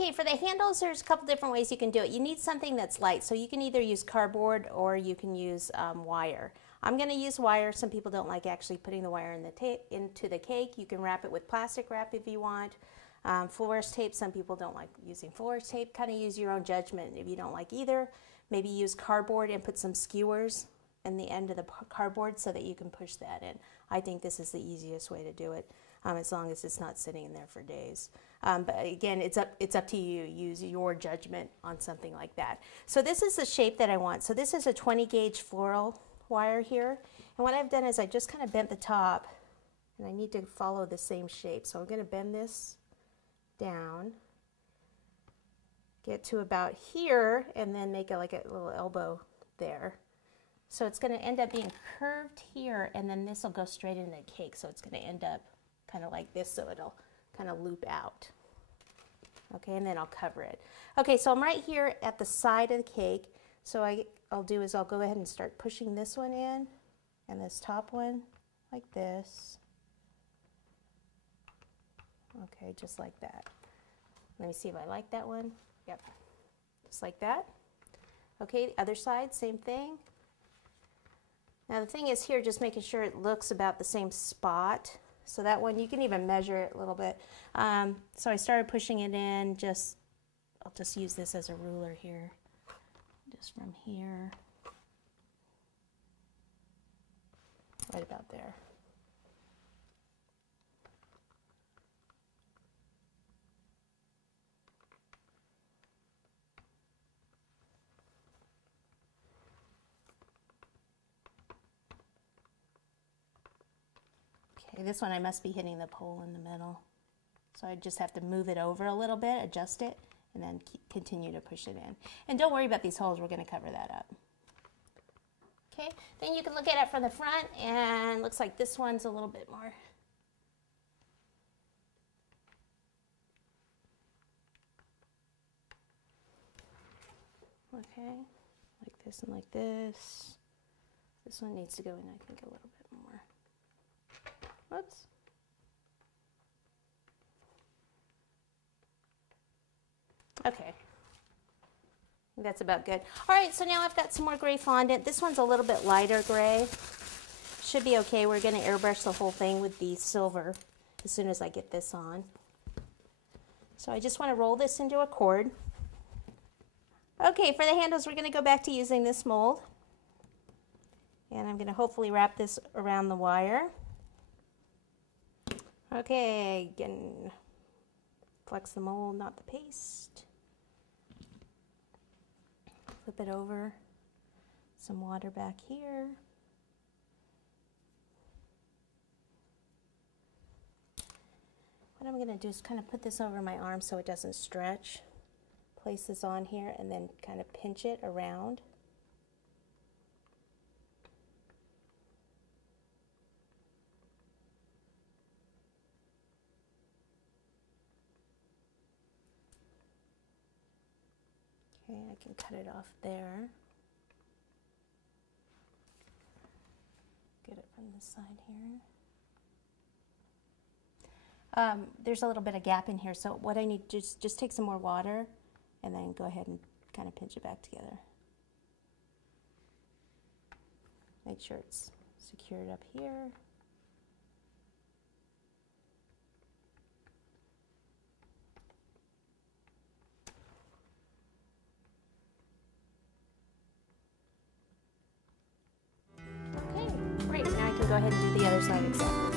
Okay, for the handles, there's a couple different ways you can do it. You need something that's light, so you can either use cardboard or you can use wire. I'm going to use wire. Some people don't like actually putting the wire in into the cake. You can wrap it with plastic wrap if you want. Florist tape, some people don't like using florist tape. Kind of use your own judgment. If you don't like either, maybe use cardboard and put some skewers in the end of the cardboard so that you can push that in. I think this is the easiest way to do it, as long as it's not sitting in there for days. But again, it's up to you. Use your judgment on something like that. So this is the shape that I want. So this is a 20 gauge floral wire here. And what I've done is I just kind of bent the top, and I need to follow the same shape. So I'm going to bend this down, get to about here, and then make it like a little elbow there. So it's going to end up being curved here, and then this will go straight into the cake. So it's going to end up kind of like this, so it'll kind of loop out. Okay, and then I'll cover it. Okay, so I'm right here at the side of the cake. So I'll do is I'll go ahead and start pushing this one in, and this top one like this. Okay, just like that. Let me see if I like that one. Yep, just like that. Okay, the other side, same thing. Now the thing is here, just making sure it looks about the same spot. So that one, you can even measure it a little bit. So I started pushing it in, I'll just use this as a ruler here. Just from here, right about there. Okay, this one I must be hitting the pole in the middle. So I just have to move it over a little bit, adjust it, and then continue to push it in. And don't worry about these holes, we're going to cover that up. Okay, then you can look at it from the front, and looks like this one's a little bit more. Okay, like this and like this. This one needs to go in, I think, a little bit more. Whoops. Okay, that's about good. All right, so now I've got some more gray fondant. This one's a little bit lighter gray. Should be okay. We're going to airbrush the whole thing with the silver as soon as I get this on. So I just want to roll this into a cord. Okay, for the handles, we're going to go back to using this mold. And I'm going to hopefully wrap this around the wire. Okay, again, flex the mold, not the paste. Flip it over, some water back here. What I'm going to do is kind of put this over my arm so it doesn't stretch. Place this on here and then kind of pinch it around. Okay, I can cut it off there. Get it from this side here. There's a little bit of gap in here, so what I need to just take some more water and then go ahead and kind of pinch it back together. Make sure it's secured up here. Okay, great. Now I can go ahead and do the other side exactly.